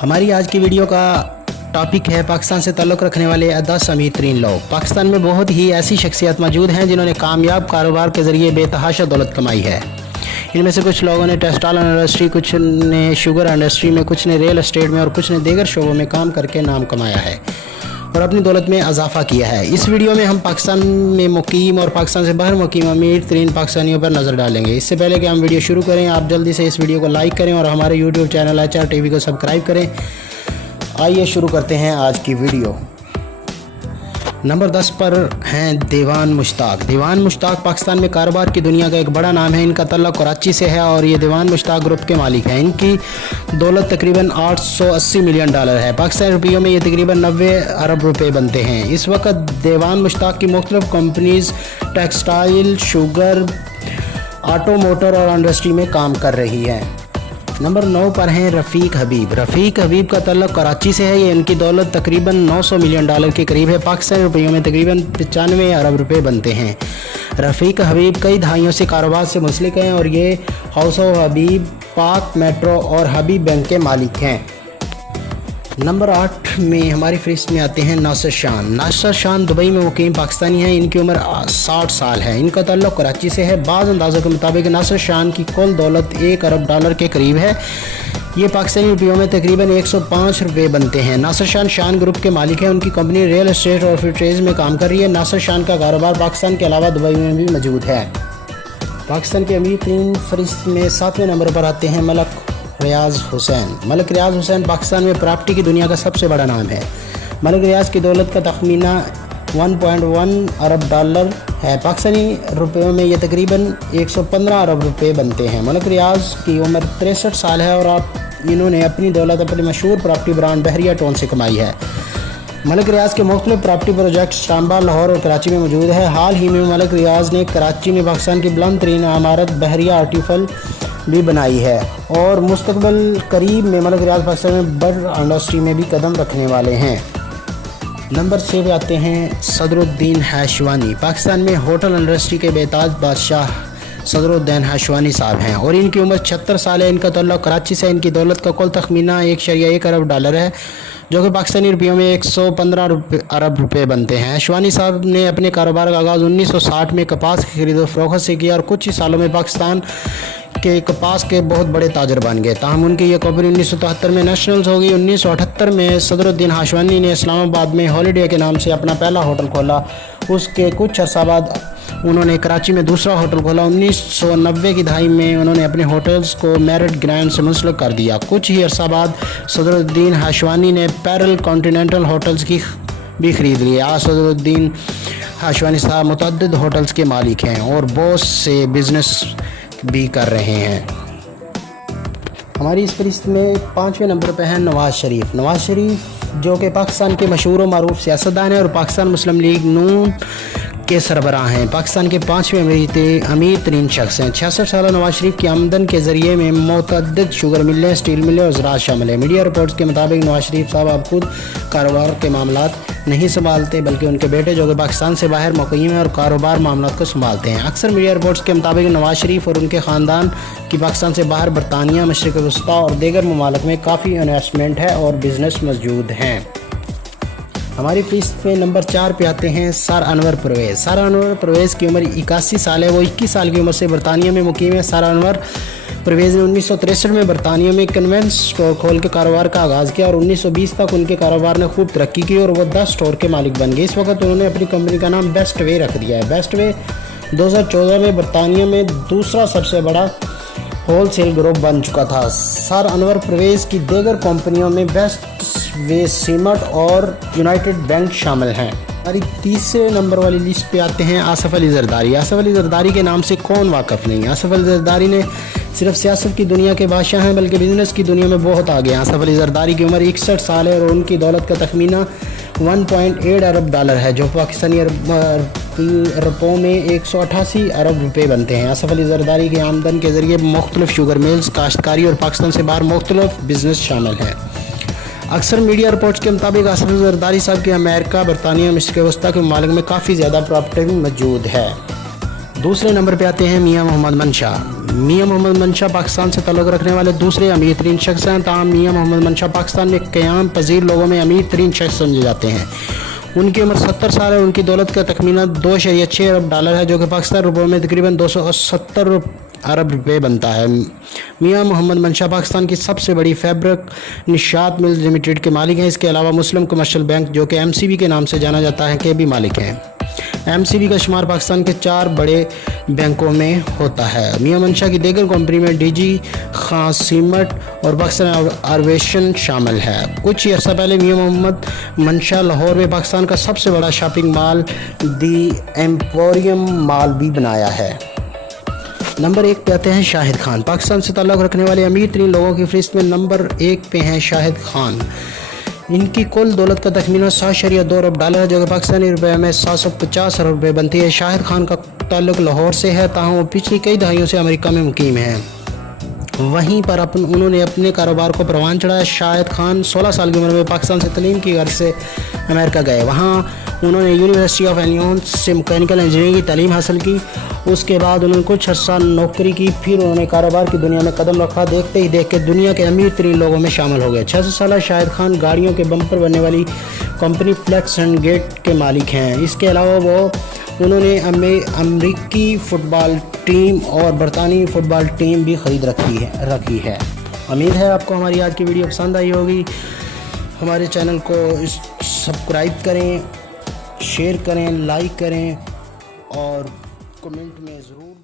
हमारी आज की वीडियो का टॉपिक है पाकिस्तान से ताल्लुक़ रखने वाले 10 अमीर तरीन लोग। पाकिस्तान में बहुत ही ऐसी शख्सियत मौजूद हैं जिन्होंने कामयाब कारोबार के ज़रिए बेतहाशा दौलत कमाई है। इनमें से कुछ लोगों ने टेक्सटाइल इंडस्ट्री, कुछ ने शुगर इंडस्ट्री में, कुछ ने रियल एस्टेट में और कुछ ने दीगर शोबों में काम करके नाम कमाया है और अपनी दौलत में इजाफा किया है। इस वीडियो में हम पाकिस्तान में मुकीम और पाकिस्तान से बाहर मुकीम अमीर तरीन पाकिस्तानियों पर नज़र डालेंगे। इससे पहले कि हम वीडियो शुरू करें, आप जल्दी से इस वीडियो को लाइक करें और हमारे यूट्यूब चैनल HR TV को सब्सक्राइब करें। आइए शुरू करते हैं आज की वीडियो। नंबर 10 पर हैं दीवान मुश्ताक। दीवान मुश्ताक पाकिस्तान में कारोबार की दुनिया का एक बड़ा नाम है। इनका तल्लुक़ कराची से है और ये दीवान मुश्ताक ग्रुप के मालिक हैं। इनकी दौलत तकरीबन $880 मिलियन है। पाकिस्तानी रुपयों में ये तकरीबन 90 अरब रुपए बनते हैं। इस वक्त दीवान मुश्ताक की मुख्तलिफ companies textile, sugar, auto motor और इंडस्ट्री में काम कर रही हैं। नंबर 9 पर हैं रफ़ीक हबीब। रफ़ीक हबीब का तल्लुक़ कराची से है। ये इनकी दौलत तकरीबन $900 मिलियन के करीब है। पाकिस्तानी रुपयों में तकरीबन 95 अरब रुपए बनते हैं। रफ़ीक हबीब कई दहाइयों से कारोबार से मुंसलिक हैं और ये हाउस ऑफ हबीब, पाक मेट्रो और हबीब बैंक के मालिक हैं। नंबर 8 में हमारी फहरिस्त में आते हैं नासिर शान। नासिर शान दुबई में मुकीम पाकिस्तानी हैं। इनकी उम्र 60 साल है। इनका ताल्लुक़ कराची से है। बाज़ अंदाज़ों के मुताबिक नासिर शान की कुल दौलत $1 अरब के करीब है। ये पाकिस्तानी रुपयों में तकरीबन 105 रुपये बनते हैं। नासिर शान ग्रुप के मालिक हैं। उनकी कंपनी रियल एस्टेट और फिटरेज में काम कर रही है। नासिर शान का कारोबार पाकिस्तान के अलावा दुबई में भी मौजूद है। पाकिस्तान के अमीर तरीन फहरिस्त में 7वें नंबर पर आते हैं मलक रियाज हुसैन। मलक रियाज हुसैन पाकिस्तान में प्रॉपर्टी की दुनिया का सबसे बड़ा नाम है। मलक रियाज की दौलत का तखमीना $1.1 अरब है। पाकिस्तानी रुपयों में ये तकरीबन 115 अरब रुपए बनते हैं। मलक रियाज की उम्र 63 साल है और इन्होंने अपनी दौलत अपने मशहूर प्रॉपर्टी ब्रांड बहरिया टोन से कमाई है। मलक रियाज के मुख्तलिफ प्रॉपर्टी प्रोजेक्ट इस्लामाबाद, लाहौर और कराची में मौजूद है। हाल ही में मलक रियाज ने कराची में पाकिस्तान की बुलंद तरीन इमारत बहरिया आर्टिफल भी बनाई है और मुस्तकबिल करीब में मलक रियाज पाकिस्तान में बड़ इंडस्ट्री में भी कदम रखने वाले हैं। नंबर 6 पे आते हैं सदरुद्दीन हैशवानी। पाकिस्तान में होटल इंडस्ट्री के बेताज बादशाह सदरुद्दीन हैशवानी साहब हैं और इनकी उम्र 76 साल है। इनका तल्लुक़ कराची से। इनकी दौलत का कुल तखमीना $1.1 अरब है जो कि पाकिस्तानी रुपयों में 115 अरब रुपए बनते हैं। हैशवानी साहब ने अपने कारोबार का आगाज़ 1960 में कपास की खरीद फरोख्त से किया और कुछ ही सालों में पाकिस्तान के कपास के बहुत बड़े ताजर बन गए। ताहम उनकी यह कंपनी 1973 में नेशनल्स हो गई। 1978 में सदरुद्दीन हैशवानी ने इस्लामाबाद में हॉलीडे के नाम से अपना पहला होटल खोला। उसके कुछ अर्सा बाद उन्होंने कराची में दूसरा होटल खोला। 1990 की दहाई में उन्होंने अपने होटल्स को मैरिट ग्रैंड से मुंसलिक कर दिया। कुछ ही अर्सा बाद सदरुद्दीन हैशवानी ने पैरल कॉन्टिनेंटल होटल्स की भी खरीद ली। आज सदरुद्दीन हैशवानी साहब मुतअद्दिद होटल्स के मालिक हैं और बहुत से बिजनेस भी कर रहे हैं। हमारी इस फहरिस्त में 5वें नंबर पर है नवाज शरीफ। नवाज शरीफ जो कि पाकिस्तान के मशहूर और मारूफ सियासतदान हैं और पाकिस्तान मुस्लिम लीग नून के सरबराह हैं। पाकिस्तान के 5वें अमीर तरीन शख्स हैं। 66 साल नवाज शरीफ की आमदन के ज़रिए में मुतअद्दिद शुगर मिलें, स्टील मिलें और ज़राअत शामिल है। मीडिया रिपोर्ट्स के मुताबिक नवाज शरीफ साहब अब खुद कारोबार के मामलात नहीं संभालते बल्कि उनके बेटे जो कि पाकिस्तान से बाहर मुक़ीम है और कारोबार मामलात को संभालते हैं। अक्सर मीडिया रिपोर्ट्स के मुताबिक नवाज शरीफ और उनके ख़ानदान की पाकिस्तान से बाहर बरतानिया, मशरिक़ वस्ता और दीगर ममालिक में काफ़ी इन्वेस्टमेंट है और बिजनेस मौजूद हैं। हमारी फहरिस्त में नंबर 4 पे आते हैं सर अनवर परवेज़। सर अनवर परवेज़ की उम्र 81 साल है। वो 21 साल की उम्र से बरतानिया में मुकीम है। सर अनवर परवेज़ ने 1963 में बरतानिया में कन्वेंस स्टोर खोल के कारोबार का आगाज़ किया और 1920 तक उनके कारोबार ने खूब तरक्की की और वो 10 स्टोर के मालिक बन गए। इस वक्त उन्होंने अपनी कंपनी का नाम बेस्ट वे रख दिया है। बेस्ट वे 2014 में बरतानिया में दूसरा सबसे बड़ा होलसेल ग्रुप बन चुका था। सर अनवर परवेज़ की दीगर कंपनियों में बेस्ट वे, सीमेंट और यूनाइटेड बैंक शामिल हैं। हमारी 30 नंबर वाली लिस्ट पे आते हैं आसिफ अली जरदारी। आसिफ अली जरदारी के नाम से कौन वाकिफ़ नहीं। आसिफ अली जरदारी ने सिर्फ सियासत की दुनिया के बादशाह हैं बल्कि बिजनेस की दुनिया में बहुत आगे हैं। आसिफ अली जरदारी की उम्र 61 साल है और उनकी दौलत का तखमीना $1.8 अरब है जो पाकिस्तानी रुपयों में 188 अरब रुपए बनते हैं। आसिफ अली जरदारी की आमदन के ज़रिए मुख्तलिफ शुगर मिल्स, काश्तकारी और पाकिस्तान से बाहर मुख्तलिफ बिजनेस शामिल हैं। अक्सर मीडिया रिपोर्ट्स के मुताबिक आसिफ अली जरदारी साहब के अमेरिका, बरतानिया, मशरिक़ वस्ता के ममालिक में काफ़ी ज़्यादा प्रॉपर्टी मौजूद है। दूसरे नंबर पे आते हैं मियां मोहम्मद मंशा। मियां मोहम्मद मंशा पाकिस्तान से ताल्लुक़ रखने वाले दूसरे अमीर तरीन शख्स हैं। ताहम मियां मोहम्मद मंशा पाकिस्तान में क़याम पजीर लोगों में अमीर तरीन शख्स समझे जाते हैं। उनकी उम्र 70 साल है। उनकी दौलत का तखमीना $2.6 अरब है, जो कि पाकिस्तान रुपयों में तकरीबन 270 अरब रुपये बनता है। मियां मोहम्मद मंशा पाकिस्तान की सबसे बड़ी फैब्रिक निशात मिल्स लिमिटेड के मालिक हैं। इसके अलावा मुस्लिम कमर्शियल बैंक, जो कि MCB के नाम से जाना जाता है, के भी मालिक हैं। MCB का शुमार पाकिस्तान के 4 बड़े बैंकों में होता है। मियां मंशा की दीगर कंपनी में DG खां सीमेंट और पाकिस्तान एविएशन शामिल है। कुछ ही अर्सा पहले मियां मोहम्मद मंशा लाहौर में पाकिस्तान का सबसे बड़ा शॉपिंग मॉल दी एम्पोरियम मॉल भी बनाया है। नंबर 1 पे आते हैं शाहिद खान। पाकिस्तान से ताल्लुक़ रखने वाले अमीर तरीन लोगों की फहरिस्त में नंबर 1 पे हैं शाहिद खान। इनकी कुल दौलत का तखमीना $7.2 अरब है, जो कि पाकिस्तानी रुपये में 750 अरब रुपये बनती है। शाहिद खान का ताल्लुक़ लाहौर से है, ताहम वो पिछली कई दहाइयों से अमेरिका में मुकीम हैं। वहीं पर उन्होंने अपने कारोबार को परवान चढ़ाया। शाहिद खान 16 साल की उम्र में पाकिस्तान से तालीम की गर्ज से अमेरिका गए। वहाँ उन्होंने यूनिवर्सिटी ऑफ इलिनॉइस से मैकेनिकल इंजीनियरिंग की तालीम हासिल की। उसके बाद उन्होंने कुछ अर्सा नौकरी की, फिर उन्होंने कारोबार की दुनिया में कदम रखा। देखते ही देखते दुनिया के अमीर तरीन लोगों में शामिल हो गए। 66 साल शाहिद खान गाड़ियों के बम्पर बनने वाली कंपनी फ्लेक्स एंड गेट के मालिक हैं। इसके अलावा उन्होंने अमेरिकी फ़ुटबॉल टीम और बरतानी फ़ुटबॉल टीम भी ख़रीद रखी है। उम्मीद है आपको हमारी आज की वीडियो पसंद आई होगी। हमारे चैनल को सब्सक्राइब करें, शेयर करें, लाइक करें और कमेंट में ज़रूर